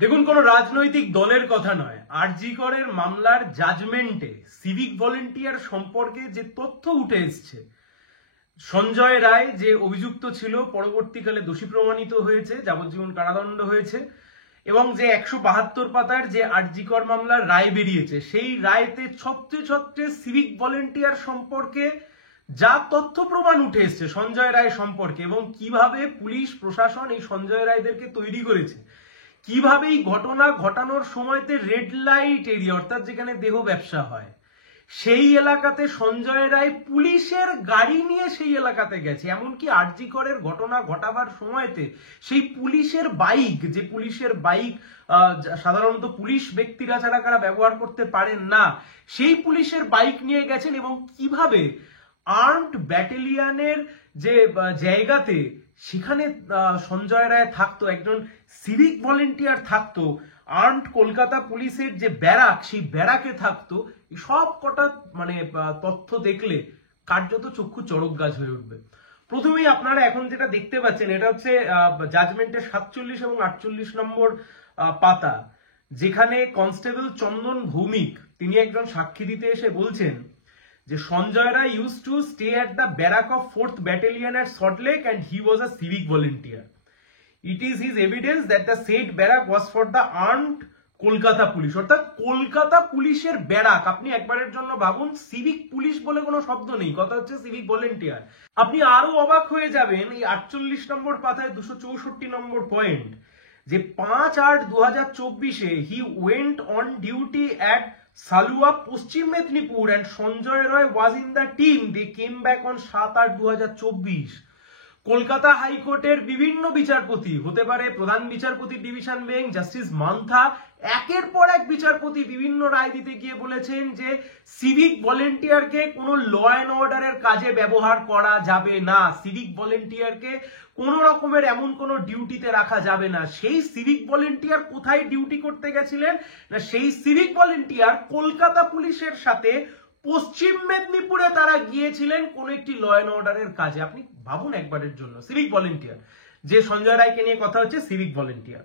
দেখুন, কোনো রাজনৈতিক দলের কথা নয়, আরজি করের মামলার জাজমেন্টে সিভিক ভলেন্টিয়ার সম্পর্কে যে তথ্য উঠে এসছে, সঞ্জয় রায় যে অভিযুক্ত ছিল পরবর্তীকালে দোষী প্রমাণিত হয়েছে, যাবজ্জীবন কারাদণ্ড হয়েছে, এবং যে 172 পাতার যে আরজি কর মামলার রায় বেরিয়েছে, সেই রায়তে ছত্রে ছত্রে সিভিক ভলেন্টিয়ার সম্পর্কে যা তথ্য প্রমাণ উঠে এসছে সঞ্জয় রায় সম্পর্কে, এবং কিভাবে পুলিশ প্রশাসন এই সঞ্জয় রায়দেরকে তৈরি করেছে, কিভাবে এই ঘটনা ঘটানোর সময়তে রেড লাইট এরিয়া অর্থাৎ যেখানে দেহ ব্যবসা হয় সেই এলাকাতে সঞ্জয় রায় পুলিশের গাড়ি নিয়ে সেই এলাকাতে গেছে, এমনকি আরজি করের ঘটনা ঘটাবার সময়তে সেই পুলিশের বাইক, যে পুলিশের বাইক সাধারণত পুলিশ ব্যক্তিরা ছাড়া কারা ব্যবহার করতে পারেন না, সেই পুলিশের বাইক নিয়ে গেছেন, এবং কিভাবে আর্মড ব্যাটালিয়নের যে জায়গাতে সেখানে সঞ্জয় রায় থাকতো, একজন সিভিক ভলেন্টিয়ার থাকতো, আর্মড কলকাতা পুলিশের যে ব্যারাক সেই ব্যারাকে থাকতো, সব কটা তথ্য দেখলে কার্যত চক্ষু চড়ক গাছ হয়ে উঠবে। প্রথমেই আপনারা এখন যেটা দেখতে পাচ্ছেন এটা হচ্ছে জাজমেন্টের 47 এবং 48 নম্বর পাতা, যেখানে কনস্টেবল চন্দন ভৌমিক তিনি একজন সাক্ষী দিতে এসে বলছেন যে Sanjay Roy used to stay at the barrack of 4th Battalion at Salt Lake and he was a civic volunteer. It is his evidence that the said barrack was for the armed Kolkata police, অর্থাৎ কলকাতা পুলিশের barrack. আপনি একবারের জন্য ভাবুন, civic police বলে কোনো শব্দ নেই, কথা হচ্ছে সিভিক ভলেন্টিয়ার। আপনি আরো অবাক হয়ে যাবেন এই 48 নম্বর পাতায় 264 নম্বর পয়েন্ট, যে 5/8/2024 he went on duty at Salua, Paschim Medinipur, and Sanjay Roy was in the team. They came back on 7/8/2024. Kolkata হাইকোর্টের বিভিন্ন বিচারপতি, হতে পারে প্রধান বিচারপতি ডিভিশন বেঞ্চ জাস্টিস মান্থা, একের পর এক বিচারপতি বিভিন্ন রায় দিতে গিয়ে বলেছেন যে সিভিক ভলেন্টিয়ারকে কোনো ল অ্যান্ড অর্ডারের কাজে ব্যবহার করা যাবে না, সিভিক ভলেন্টিয়ারকে কোন রকমের এমন কোন ডিউটিতে রাখা যাবে না। সেই সিভিক ভলেন্টিয়ার কোথায় ডিউটি করতে গেছিলেন না, সেই সিভিক ভলেন্টিয়ার কলকাতা পুলিশের সাথে পশ্চিম মেদিনীপুরে তারা গিয়েছিলেন কোন একটি ল অ্যান্ড অর্ডারের কাজে। আপনি ভাবুন একবারের জন্য, সিভিক ভলেন্টিয়ার, যে সঞ্জয় রায়কে নিয়ে কথা হচ্ছে সিভিক ভলেন্টিয়ার।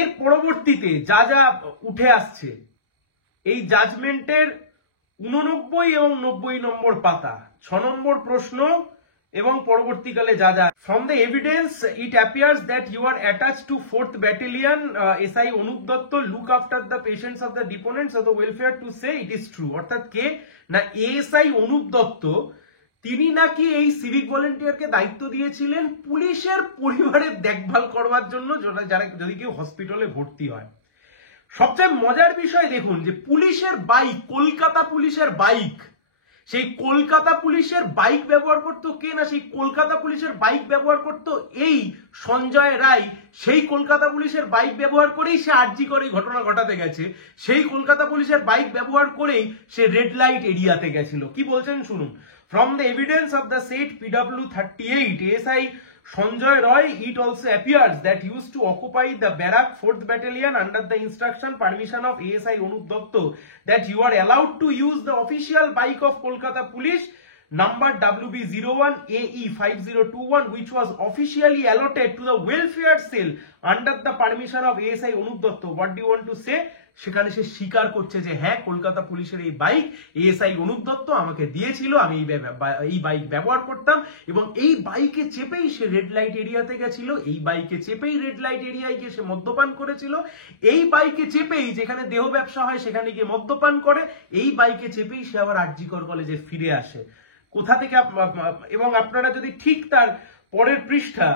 এর পরবর্তীতে যা যা উঠে আসছে এই জাজমেন্টের 89 এবং 90 নম্বর পাতা, 6 নম্বর প্রশ্ন এবং পরবর্তীকালে যা যা, from the evidence it appears that you are attached to 4th Battalion, SI Anup Dutta look after the patients of the deponents of the welfare to say it is true। অর্থাৎ কে না, এএসআই অনুপ দত্ত তিনি নাকি এই সিভিক ভলেন্টিয়ারকে দায়িত্ব দিয়েছিলেন পুলিশের পরিবারের দেখভাল করবার জন্য, যারা যদি কেউ হসপিটালে ভর্তি হয়। সবচেয়ে মজার বিষয় দেখুন যে পুলিশের বাইক, কলকাতা পুলিশের বাইক, সেই কলকাতা পুলিশের বাইক ব্যবহার করতো কে না, সেই কলকাতা পুলিশের বাইক ব্যবহার করতো এই সঞ্জয় রায়। সেই কলকাতা পুলিশের বাইক ব্যবহার করেই সে আরজি করে ঘটনা ঘটাতে গেছে, সেই কলকাতা পুলিশের বাইক ব্যবহার করেই সে রেড লাইট এরিয়াতে গেছিল। কি বলছেন শুনুন, from the evidence of the said PW38 ASI Sanjay Roy, it also appears that he used to occupy the barrack 4th Battalion under the instruction permission of ASI Anup Datta, that you are allowed to use the official bike of Kolkata Police number WB01 AE 5021 which was officially allotted to the welfare cell under the permission of ASI Anup Datta. What do you want to say? সেখানে সে স্বীকার করছে যে হ্যাঁ, কলকাতা পুলিশের এই bike ASI Anup Dutta আমাকে দিয়েছিল, আমি এই বাইক ব্যবহার করতাম, এবং এই বাইকে চেপেই সে রেড লাইট এরিয়াতে গেছিল, এই বাইকে চেপেই রেড লাইট এরিয়ায় গিয়ে সে মদ্যপান করেছিল, এই বাইকে চেপেই যেখানে দেহ ব্যবসা হয় সেখানে গিয়ে মদ্যপান করে, এই বাইকে চেপেই সে আবার আরজি কর কলেজে ফিরে আসে। কোথা থেকে, এবং আপনারা যদি ঠিক তার পরের পৃষ্ঠা,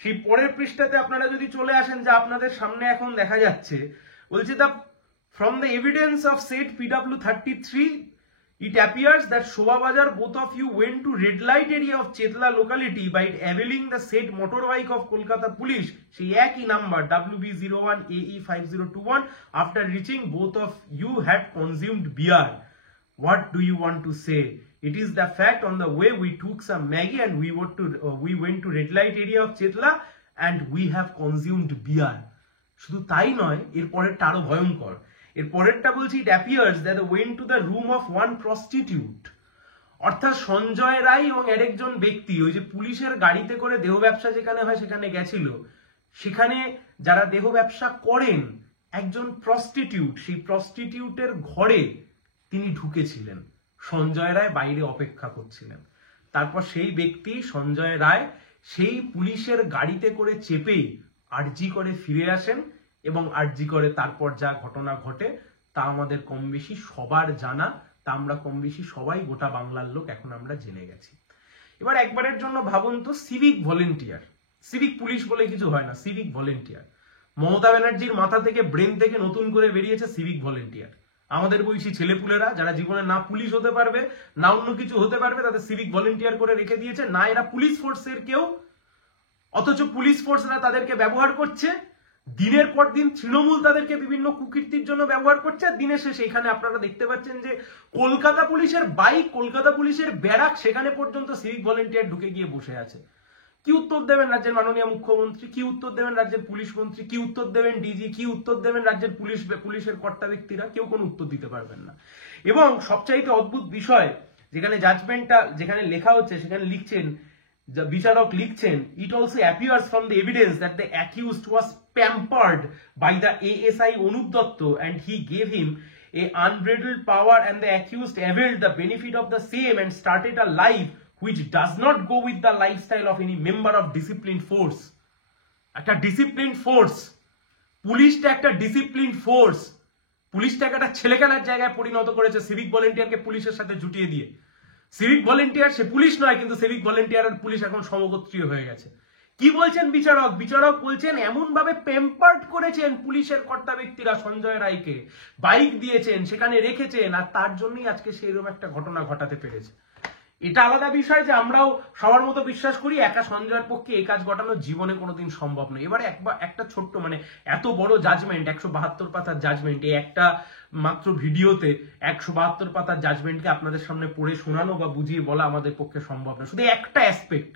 সেই পরের পৃষ্ঠাতে আপনারা যদি চলে আসেন, যা আপনাদের সামনে এখন দেখা যাচ্ছে, বলছে দা from the evidence of said PW33 it appears that Shobha Bazar both of you went to red light area of Chetla locality by availing the said motorbike of Kolkata Police, সেই একই number WB01 AE 5021, after reaching both of you had consumed beer. What do you want to say? It is the fact on the way we took some Maggie and we went to red light area of Chetla and we have consumed beer. শুধু তাই নয়, এর পরেরটা আরো ভয়ঙ্কর। এর পরেরটা বলছি, it appears that they went to the room of one prostitute, অর্থাৎ সঞ্জয় রায় এবং আরেকজন ব্যক্তি ওই যে পুলিশের গাড়িতে করে দেহ ব্যবসা যেখানে হয় সেখানে গেছিল, সেখানে যারা দেহ ব্যবসা করেন, একজন প্রস্টিটিউট, সেই প্রস্টিটিউটের ঘরে তিনি ঢুকেছিলেন, সঞ্জয় রায় বাইরে অপেক্ষা করছিলেন। তারপর সেই ব্যক্তি সঞ্জয় রায় সেই পুলিশের গাড়িতে করে চেপে আরজি করে ফিরে আসেন, এবং আরজি করে তারপর যা ঘটনা ঘটে তা আমাদের কম বেশি সবার জানা, তা আমরা কম বেশি সবাই গোটা বাংলার লোক এখন আমরা জেনে গেছি। এবার একবারের জন্য ভাবুন তো, সিভিক ভলেন্টিয়ার, সিভিক পুলিশ বলে কিছু হয় না, সিভিক ভলেন্টিয়ার। মমতা ব্যানার্জির মাথা থেকে, ব্রেন থেকে নতুন করে বেরিয়েছে সিভিক ভলেন্টিয়ার। আমাদের বয়সী ছেলেপুলেরা যারা জীবনে না পুলিশ হতে পারবে না অন্য কিছু হতে পারবে, তাদের সিভিক ভলেন্টিয়ার করে রেখে দিয়েছে। না এরা পুলিশ ফোর্সের কেউ, অথচ পুলিশ ফোর্সরা তাদেরকে ব্যবহার করছে। দিনের পর দিন তৃণমূল তাদেরকে বিভিন্ন কুকীর্তির জন্য ব্যবহার করছে। দিনের শেষে এখানে আপনারা দেখতে পাচ্ছেন যে কলকাতা পুলিশের বাইক, কলকাতা পুলিশের ব্যারাক, সেখানে পর্যন্ত সিভিক ভলেন্টিয়ার ঢুকে গিয়ে বসে আছে। কি উত্তর দেবেন রাজ্যের মাননীয় মুখ্যমন্ত্রী? কি উত্তর দেবেন রাজ্যের পুলিশ মন্ত্রী? কি উত্তর দেবেন ডিজি? কি উত্তর দেবেন রাজ্যের পুলিশের কর্তা ব্যক্তিরা? কেউ কোনো উত্তর দিতে পারবেন না। এবং সবচাইতে অদ্ভুত বিষয়, যেখানে জাজমেন্টটা যেখানে লেখা হচ্ছে, সেখানে লিখছেন, বিচারক লিখছেন, it also appears from the evidence that the accused was pampered by the ASI Anup Datta and he gave him a unbridled power, and the accused availed the benefit of the same and started a life which does not go with the lifestyle of any member of disciplined force. একটা discipline force, পুলিশটা একটা discipline force, পুলিশটাকে একটা ছেলেখেলার জায়গায় পরিণত করেছে civic ভলেন্টিয়ারকে পুলিশের সাথে জুটিয়ে দিয়ে। Civic volunteer সে police নয়, কিন্তু সিভিক ভলেন্টিয়ার আর পুলিশ এখন সমগোত্রীয় হয়ে গেছে। কি বলছেন বিচারক? বিচারক বলছেন এমন ভাবে পেম্পার্ড করেছেন পুলিশের কর্তা ব্যক্তিরা সঞ্জয় রায়কে, বাইক দিয়েছেন, সেখানে রেখেছেন, আর তার জন্যই আজকে সেইরকম একটা ঘটনা ঘটাতে পেরেছে। এটা আলাদা বিষয় যে আমরাও সবার মতো বিশ্বাস করি একা সঞ্জয়ের পক্ষে এই কাজ ঘটানো জীবনে কোনোদিন সম্ভব নয়। এবারে একটা ছোট্ট, মানে এত বড় জাজমেন্ট, 172 পাতার জাজমেন্ট, এই একটা মাত্র ভিডিওতে 172 পাতার জাজমেন্টকে আপনাদের সামনে পড়ে শোনানো বা বুঝিয়ে বলা আমাদের পক্ষে সম্ভব না। শুধু একটা অ্যাসপেক্ট,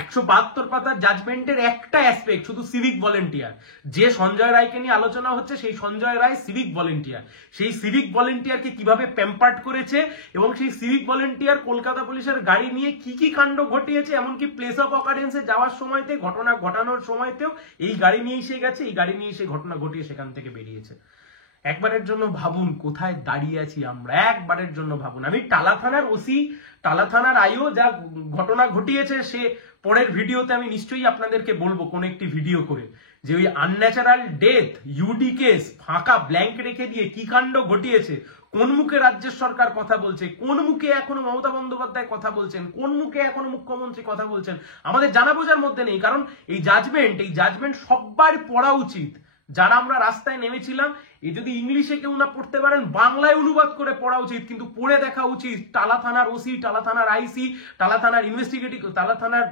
172 পাতার জাজমেন্টের একটা অ্যাসপেক্ট, শুধু সিভিক ভলেন্টিয়ার। যে সঞ্জয় রায়কে নিয়ে আলোচনা হচ্ছে সেই সঞ্জয় রায় সিভিক ভলেন্টিয়ার। সেই সিভিক ভলেন্টিয়ারকে কিভাবে প্যাম্পার্ড করেছে, এবং সেই সিভিক ভলেন্টিয়ার কলকাতা পুলিশের গাড়ি নিয়ে কি কি কাণ্ড ঘটিয়েছে, এমনকি প্লেস অফ অকারেন্সে যাওয়ার সময়তে, ঘটনা ঘটানোর সময়তেও এই গাড়ি নিয়েই সে গেছে, এই গাড়ি নিয়ে সে ঘটনা ঘটিয়ে সেখান থেকে বেরিয়েছে। একবারের জন্য ভাবুন কোথায় দাঁড়িয়ে আছি আমরা, একবারের জন্য ভাবুন। আমি টালা থানার ওসি, টালা থানার আইও যা ঘটনা ঘটিয়েছে, সে পরের ভিডিওতে আমি নিশ্চয়ই আপনাদেরকে বলবো, কোন একটি ভিডিও করে, যে ওই আনন্যাচারাল ডেথ, ইউডি কেস, ফাঁকা ব্ল্যাঙ্ক রেখে দিয়ে কি কাণ্ড ঘটিয়েছে, কোন মুখে রাজ্যের সরকার কথা বলছে, কোন মুখে এখনো মমতা বন্দ্যোপাধ্যায় কথা বলছেন, কোন মুখে এখনো মুখ্যমন্ত্রী কথা বলছেন, আমাদের জানা বোঝার মধ্যে নেই। কারণ এই জাজমেন্ট সবার পড়া উচিত। যারা আমরা রাস্তায় নেমেছিলাম, এই যদি ইংলিশে কেউ না পড়তে পারেন, বাংলায় অনুবাদ করে পড়া উচিত, কিন্তু পড়ে দেখা উচিত। টালা থানার ওসি, টালা থানার আইসি, টালা থানার ইনভেস্টিগেটিভ, টালা থানার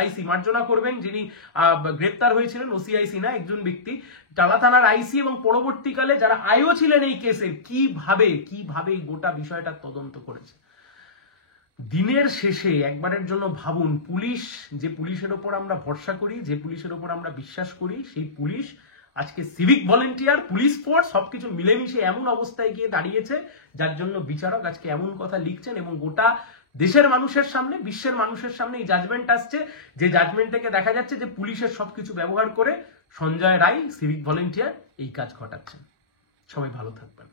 আইসি, মার্জনা করবেন, যিনি গ্রেপ্তার হয়েছিলেন, ওসি আইসি না, একজন ব্যক্তি, টালা থানার আইসি, এবং পরবর্তীকালে যারা আইও ছিলেন এই কেসের, কিভাবে গোটা বিষয়টা তদন্ত করেছে। দিনের শেষে একবারের জন্য ভাবুন, পুলিশ, যে পুলিশের ওপর আমরা ভরসা করি, যে পুলিশের ওপর আমরা বিশ্বাস করি, সেই পুলিশ আজকে সিভিক ভলেন্টিয়ার, পুলিশ ফোর্স সবকিছু মিলেমিশে এমন অবস্থায় গিয়ে দাঁড়িয়েছে, যার জন্য বিচারক আজকে এমন কথা লিখছেন, এবং গোটা দেশের মানুষের সামনে, বিশ্বের মানুষের সামনে এই জাজমেন্ট আসছে, যে জাজমেন্ট থেকে দেখা যাচ্ছে যে পুলিশের সবকিছু ব্যবহার করে সঞ্জয় রায়, সিভিক ভলেন্টিয়ার, এই কাজ ঘটাচ্ছেন। সবাই ভালো থাকবেন।